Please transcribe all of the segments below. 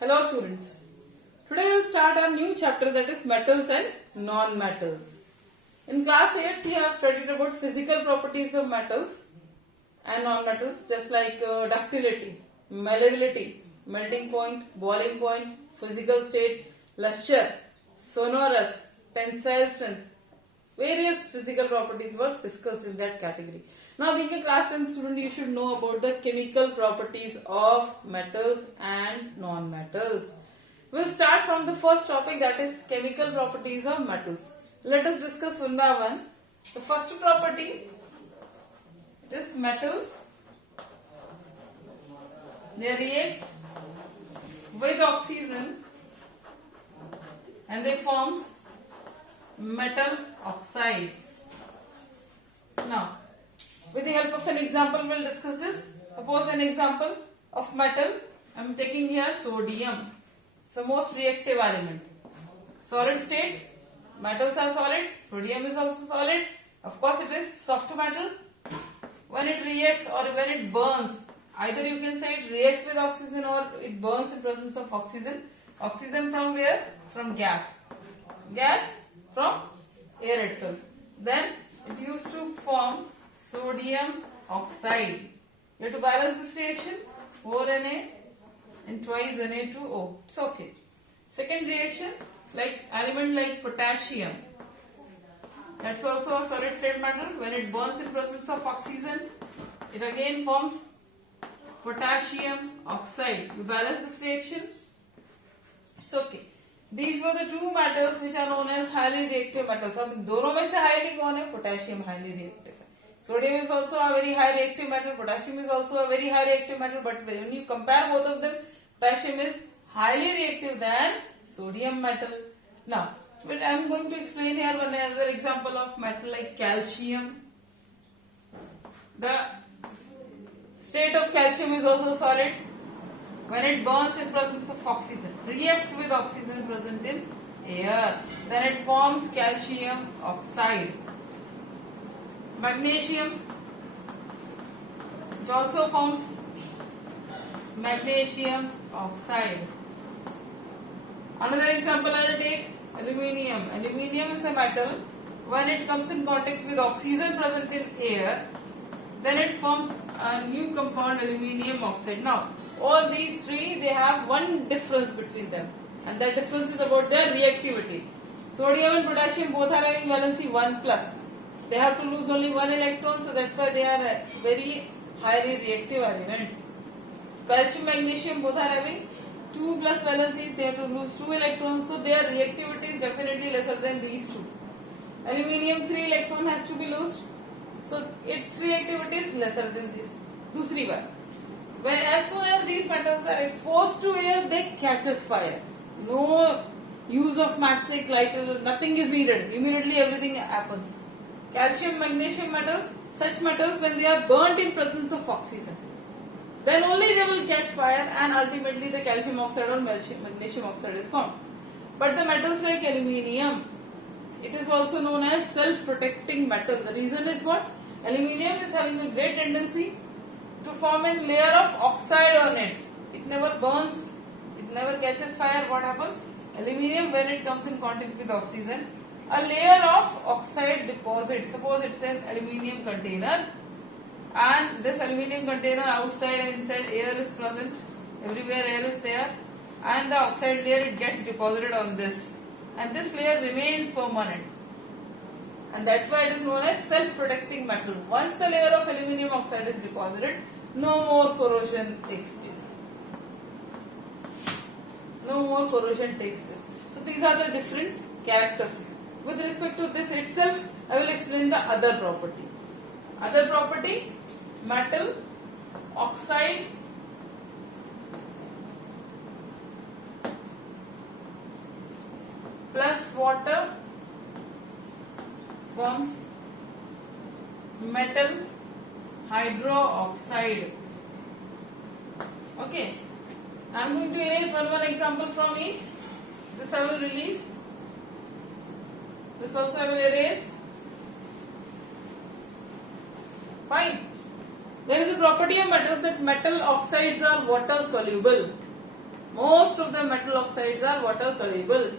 Hello students. Today we will start a new chapter, that is metals and non-metals. In class 8 we have studied about physical properties of metals and non-metals, just like ductility, malleability, melting point, boiling point, physical state, luster, sonorous, tensile strength. Various physical properties were discussed in that category. Now being a class 10 student, you should know about the chemical properties of metals and non-metals. We'll start from the first topic, that is chemical properties of metals. Let us discuss one by one. The first property is metals. They react with oxygen and they forms metal oxides. Now, with the help of an example, we'll discuss this. Suppose an example of metal. I am taking here sodium. It's the most reactive element. Solid state, metals are solid. Sodium is also solid. Of course, it is soft metal. When it reacts or when it burns, either you can say it reacts with oxygen or it burns in presence of oxygen. Oxygen from where? From gas. Gas from air itself. Then it used to form sodium oxide. You have to balance this reaction. 4Na and twice Na2O. It's okay. Second reaction, like element like potassium. That's also a solid state metal. When it burns in presence of oxygen, it again forms potassium oxide. You balance this reaction. It's okay. These were the two metals which are known as highly reactive metals. अब दोनों में से highly कौन है? Potassium highly reactive है. Sodium is also a very high reactive metal. Potassium is also a very high reactive metal. But when you compare both of them, potassium is highly reactive than sodium metal. Now, but I am going to explain here one another example of metal like calcium. The state of calcium is also solid. When it burns in presence of oxygen, reacts with oxygen present in air, then it forms calcium oxide. Magnesium, it also forms magnesium oxide. Another example I will take, aluminium. Aluminium is a metal. When it comes in contact with oxygen present in air, then it forms a new compound, aluminium oxide. Now, all these three, they have one difference between them, and that difference is about their reactivity. Sodium and potassium both are having valency 1 plus. They have to lose only one electron, so that's why they are very highly reactive elements. Calcium, magnesium both are having 2 plus valencies. They have to lose 2 electrons, so their reactivity is definitely lesser than these two. Aluminium 3 electron has to be lost, so its reactivity is lesser than this. दूसरी बात, when as soon as these metals are exposed to air, they catches fire. No use of matchstick, lighter, nothing is needed. Immediately everything happens. Calcium, magnesium metals, such metals when they are burnt in presence of oxygen, then only they will catch fire and ultimately the calcium oxide or magnesium oxide is formed. But the metals like aluminium, it is also known as self-protecting metal. The reason is what? Aluminium is having a great tendency to form a layer of oxide on it. It never burns, it never catches fire. What happens? Aluminium, when it comes in contact with oxygen, a layer of oxide deposits. Suppose it's an aluminium container, and this aluminium container outside and inside air is present. Everywhere air is there, and the oxide layer, it gets deposited on this, and this layer remains permanent. And that's why it is known as self-protecting metal. Once the layer of aluminium oxide is deposited, no more corrosion takes place. No more corrosion takes place. So these are the different characteristics. With respect to this itself, I will explain the other property. Other property, metal oxide plus water forms metal hydroxide. Okay, I am going to erase one example from each. This I will release. This also I will erase. Fine. There is a property of metals that metal oxides are water soluble. Most of the metal oxides are water soluble.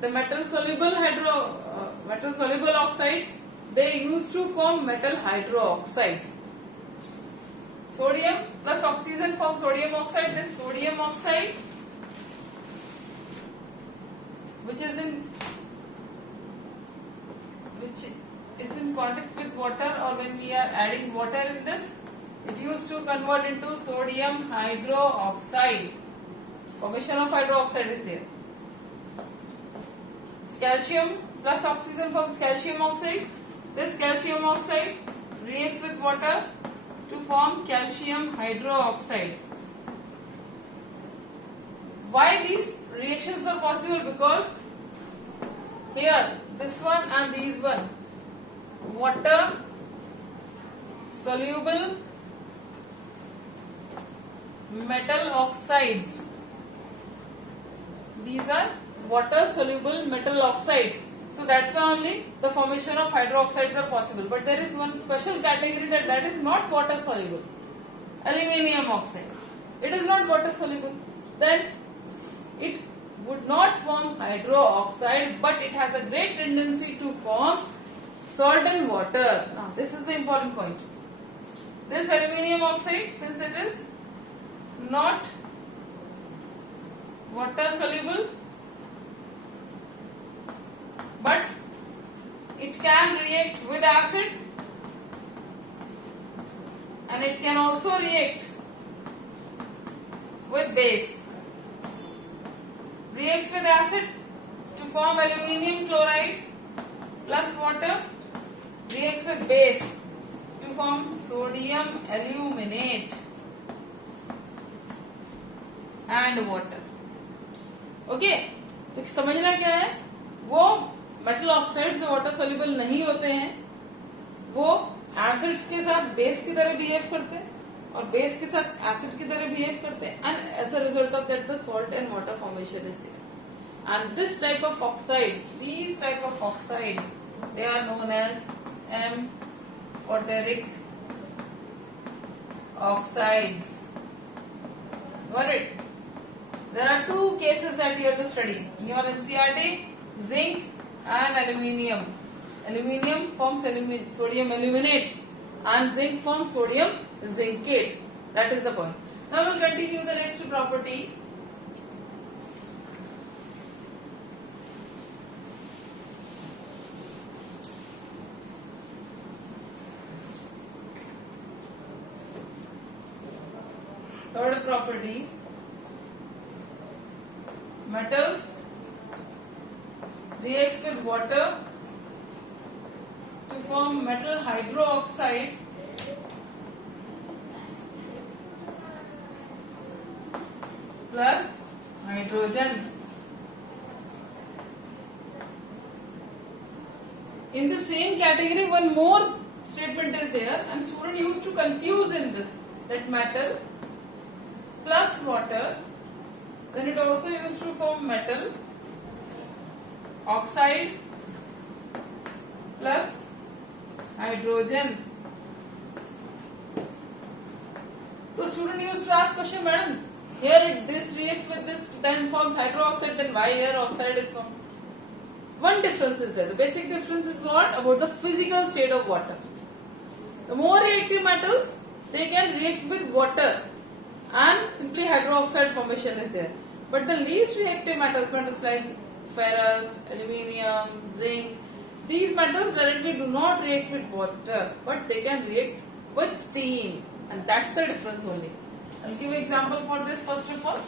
The metal soluble oxides, they used to form metal hydroxides. Sodium plus oxygen forms sodium oxide. This sodium oxide, which is in contact with water, or when we are adding water in this, it used to convert into sodium hydroxide. Formation of hydroxide is there. Calcium plus oxygen forms calcium oxide. This calcium oxide reacts with water to form calcium hydroxide. Why these reactions were possible? Because here, this one and these one, water soluble metal oxides. These are water soluble metal oxides. So that's why only the formation of hydroxides are possible. But there is one special category that is not water soluble. Aluminium oxide. It is not water soluble. Then it would not form hydroxide, but it has a great tendency to form salt and water. Now this is the important point. This aluminium oxide, since it is not water soluble, but it can react with acid, and it can also react with base. Reacts with acid to form aluminium chloride plus water. Reacts with base to form sodium aluminate and water. Okay, तो समझना क्या है, वो metal oxides जो water soluble नहीं होते हैं वो एसिड्स के साथ बेस की तरह बिहेव करते हैं और बेस के साथ एसिड की तरह बिहेव करते हैं, and as a result of that the salt and water formation is there. And this type of oxides, these type of oxides, they are known as amphoteric oxides. Got it? There are two cases that you have to study in your NCERT: zinc and aluminium. Aluminium forms sodium aluminate and zinc forms sodium zincate. That is the point. Now we will continue the next property. Third property. Metals reacts with water to form metal hydroxide plus hydrogen. In the same category, one more statement is there, and student used to confuse in this, that metal plus water, then it also used to form metal oxide plus hydrogen. So student used to ask question, madam, here this reacts with this, then forms hydroxide, then why here oxide is formed? One difference is there. The basic difference is what? About the physical state of water. The more reactive metals, they can react with water, and simply hydroxide formation is there. But the least reactive metals like ferrous, aluminium, zinc, these metals directly do not react with water, but they can react with steam, and that's the difference only. I'll give an example for this first of all,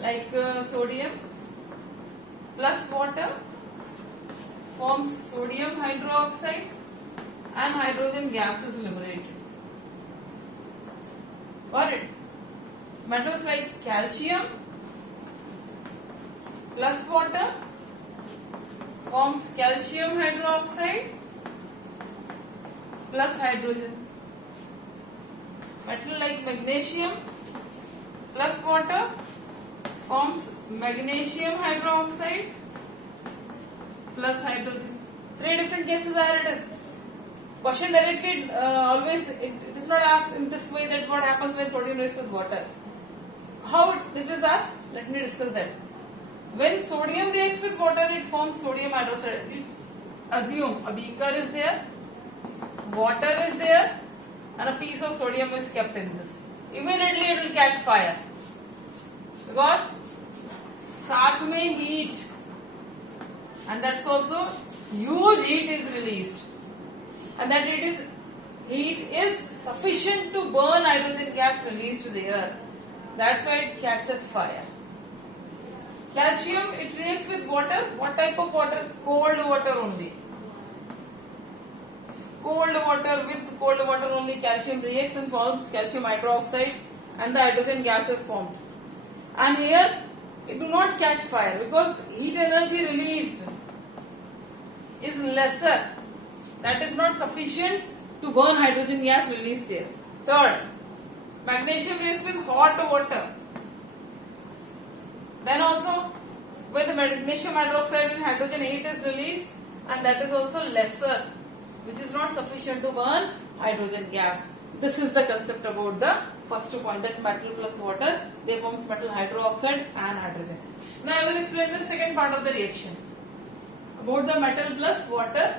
like sodium plus water forms sodium hydroxide and hydrogen gas is liberated. Got it? Metals like calcium plus water forms calcium hydroxide plus hydrogen. Metal like magnesium plus water forms magnesium hydroxide plus hydrogen. Three different cases are written. Question directly always it is not asked in this way that what happens when sodium reacts with water. how it is asked? Let me discuss that. When sodium reacts with water, it forms sodium hydroxide. Assume a beaker is there, water is there, and a piece of sodium is kept in this. Immediately it will catch fire because साथ में heat, and that's also huge heat is released, and that heat is sufficient to burn hydrogen gas released there. That's why it catches fire. Calcium, it reacts with water. What type of water? Cold water only. Cold water, with cold water only calcium reacts and forms calcium hydroxide, and the hydrogen gas is formed. And here it do not catch fire because heat energy released is lesser. That is not sufficient to burn hydrogen gas released there. Third, magnesium reacts with hot water. Then also with magnesium hydroxide and hydrogen heat is released, and that is also lesser, which is not sufficient to burn hydrogen gas. This is the concept about the first point, that metal plus water, they forms metal hydroxide and hydrogen. Now I will explain the second part of the reaction about the metal plus water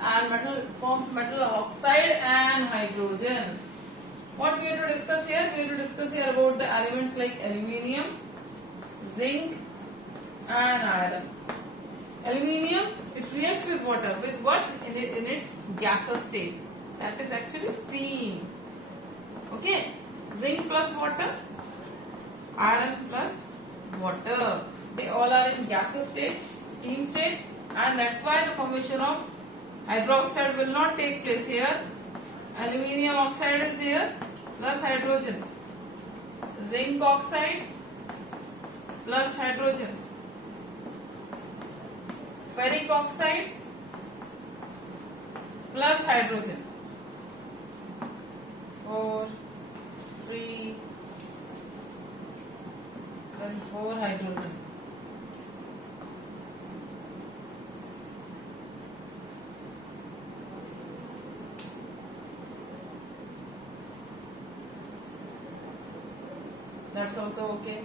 and metal forms metal oxide and hydrogen. What we have to discuss here? We have to discuss here about the elements like aluminium, zinc and iron. Aluminium, it reacts with water. With what? In its gaseous state. That is actually steam. Okay. Zinc plus water, iron plus water. They all are in gaseous state, steam state, and that's why the formation of hydroxide will not take place here. Aluminium oxide is there plus hydrogen. Zinc oxide plus hydrogen. Ferric oxide plus hydrogen. 4, 3, then 4 hydrogen. That's also okay.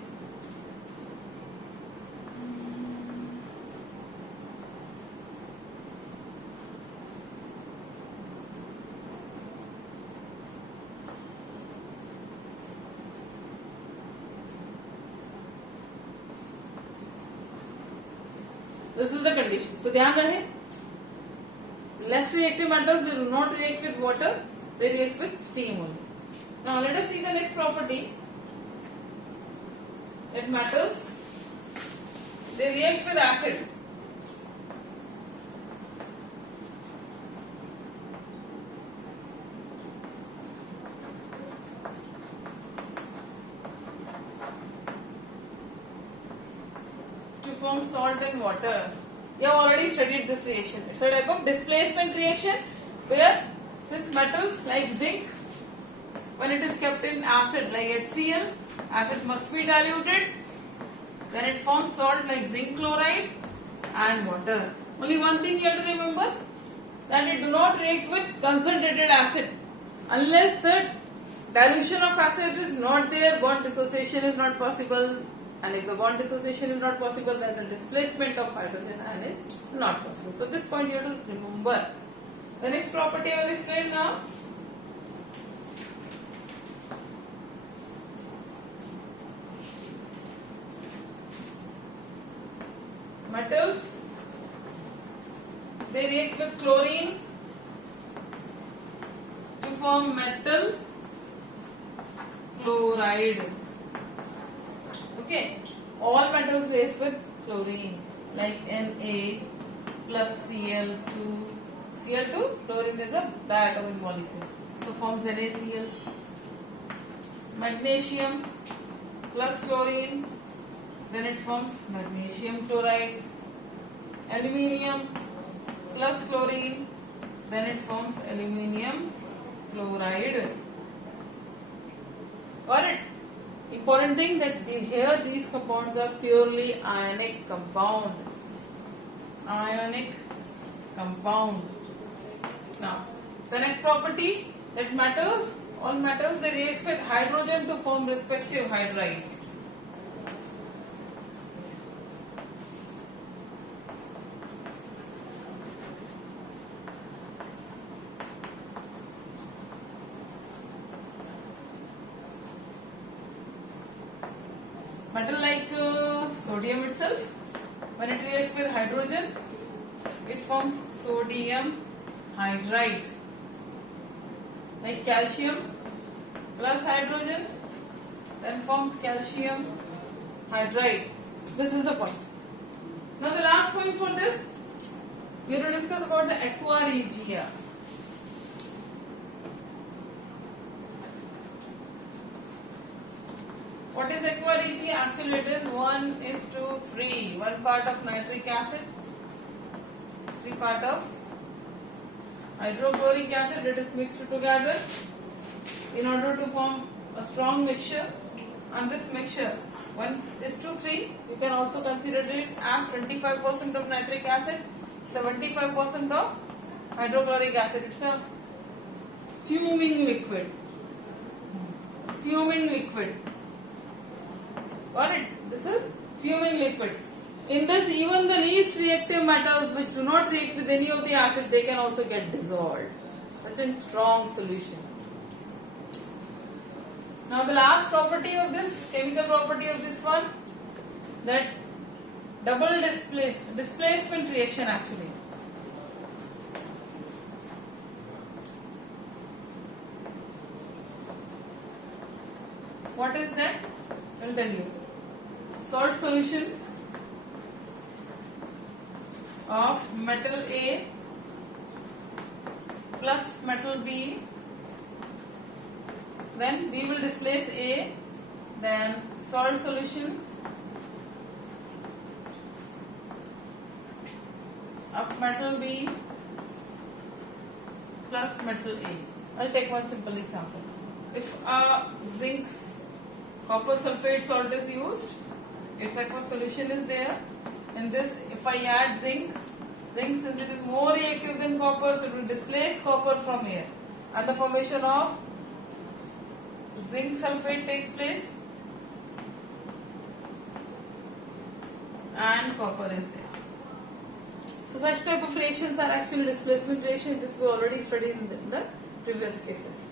This is the condition. तो ध्यान रहे, less reactive metals do not react with water, they react with steam only. Now let us see the next property. That metals, they react with acid. Form salt and water. You have already studied this reaction. It's a type of displacement reaction where since metals like zinc, when it is kept in acid like HCl, acid must be diluted, then it forms salt like zinc chloride and water. Only one thing you have to remember, that it do not react with concentrated acid. Unless the dilution of acid is not there, bond dissociation is not possible. And if the bond dissociation is not possible, then the displacement of hydrogen ion is not possible. So this point you have to remember. The next property I will explain now. Metals, they react with chlorine to form metal chloride. Okay, all metals react with chlorine like Na plus Cl2. Cl2, chlorine is a diatomic molecule, so forms NaCl. Magnesium plus chlorine, then it forms magnesium chloride. Aluminium plus chlorine, then it forms aluminium chloride. Got it? Important thing that here these compounds are purely ionic compound. Ionic compound. Now, the next property, that metals, all metals, they react with hydrogen to form respective hydrides. metal like sodium itself, when it reacts with hydrogen, it forms sodium hydride. Like calcium plus hydrogen, then forms calcium hydride. This is the point. Now the last point for this, we are going to discuss about the aqua regia. What is aqua regia? Actually it is 1:3. 1 part of nitric acid, 3 part of hydrochloric acid. It is mixed together in order to form a strong mixture. And this mixture 1:3, you can also consider it as 25% of nitric acid, 75% of hydrochloric acid. It's a fuming liquid. Fuming liquid. Got it? This is fuming liquid. In this, even the least reactive metals which do not react with any of the acid, they can also get dissolved. Such a strong solution. Now the last property of this, chemical property of this one, that double displacement reaction actually. What is that? I will tell you. Salt solution of metal A plus metal B, then B will displace A, then salt solution of metal B plus metal A. I'll take one simple example. If a copper sulfate salt is used, its aqueous solution is there. In this, if I add zinc since it is more reactive than copper, so it will displace copper from here, and the formation of zinc sulfate takes place, and copper is there. So such type of reactions are actually displacement reaction. This we already studied in the previous cases.